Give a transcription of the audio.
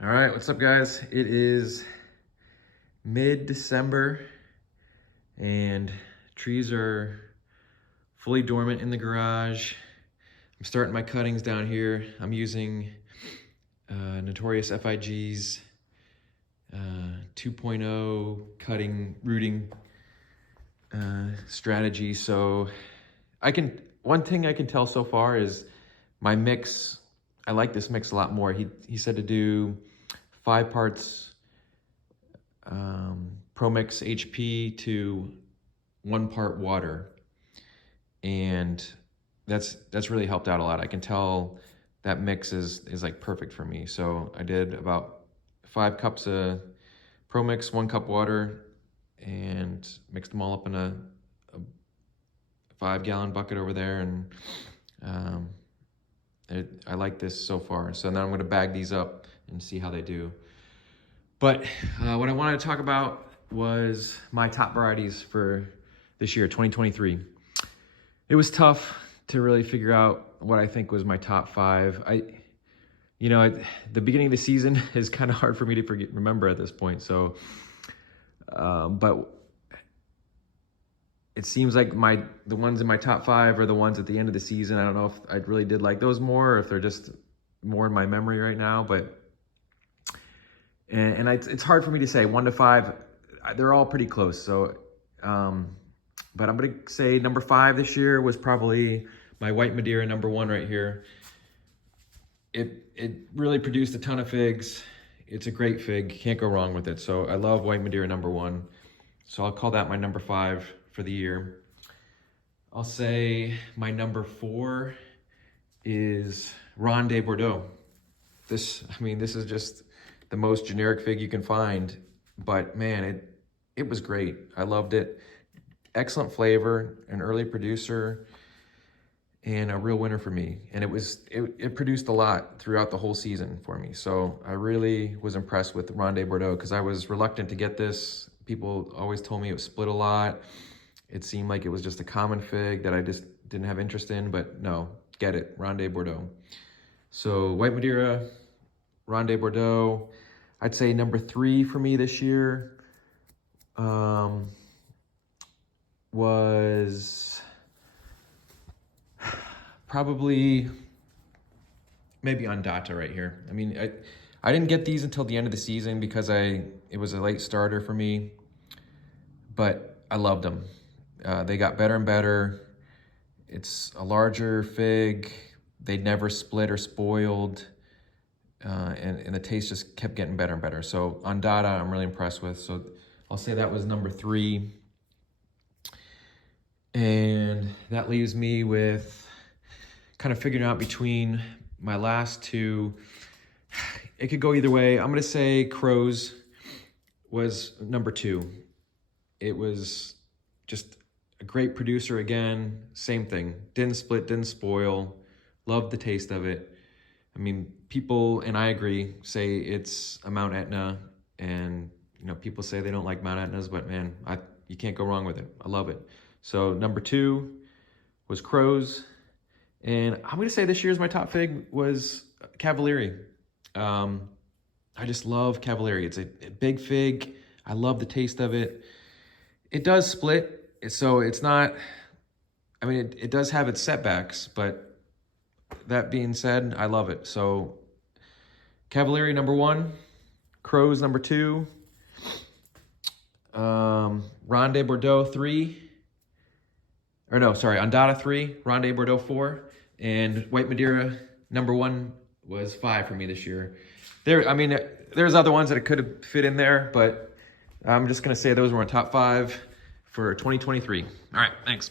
All right, what's up, guys? It is mid-December and trees are fully dormant in the garage. I'm starting my cuttings down here. I'm using Notorious FIG's 2.0 rooting strategy. So one thing I can tell so far is my mix. I like this mix a lot more. He said to do 5 parts Pro Mix HP to 1 part water, and that's really helped out a lot. I can tell that mix is like perfect for me. So I did about 5 cups of Pro Mix, 1 cup water, and mixed them all up in a 5-gallon bucket over there, and I like this so far. So now I'm going to bag these up and see how they do. But what I wanted to talk about was my top varieties for this year, 2023. It was tough to really figure out what I think was my top 5. The beginning of the season is kind of hard for me to remember at this point. So, but it seems like the ones in my top 5 are the ones at the end of the season. I don't know if I really did like those more, or if they're just more in my memory right now. But it's hard for me to say 1 to 5. They're all pretty close. So, but I'm gonna say number 5 this year was probably my white Madeira number 1 right here. It really produced a ton of figs. It's a great fig. Can't go wrong with it. So I love white Madeira number 1. So I'll call that my number 5 for the year. I'll say my number 4 is Ronde de Bordeaux. This is just the most generic fig you can find, but man, it was great. I loved it. Excellent flavor, an early producer, and a real winner for me. And it produced a lot throughout the whole season for me. So I really was impressed with Ronde de Bordeaux, because I was reluctant to get this. People always told me it was split a lot. It seemed like it was just a common fig that I just didn't have interest in, but no, get it, Ronde de Bordeaux. So white Madeira, Ronde de Bordeaux. I'd say number 3 for me this year was probably maybe Ondata right here. I mean, I didn't get these until the end of the season because it was a late starter for me, but I loved them. They got better and better. It's a larger fig. They never split or spoiled. And the taste just kept getting better and better. So Ondata, I'm really impressed with. So I'll say that was number 3. And that leaves me with kind of figuring out between my last 2. It could go either way. I'm going to say Crozes was number 2. It was just a great producer again. Same thing. Didn't split, didn't spoil. Loved the taste of it. I mean, people, and I agree, say it's a Mount Etna, and people say they don't like Mount Etnas, but man, you can't go wrong with it. I love it. So number 2 was Crozes, and I'm gonna say this year's my top fig was Cavaliere. I just love Cavaliere. It's a big fig. I love the taste of it. It does split, so it's not, it does have its setbacks, but that being said, I love it. So Cavaliere number 1, Crozes number 2, Ronde de Bordeaux 3, or no, sorry, Ondata 3, Ronde de Bordeaux 4, and white Madeira number 1 was 5 for me this year. There's other ones that it could have fit in there, but I'm just gonna say those were my top 5 for 2023. All right, thanks.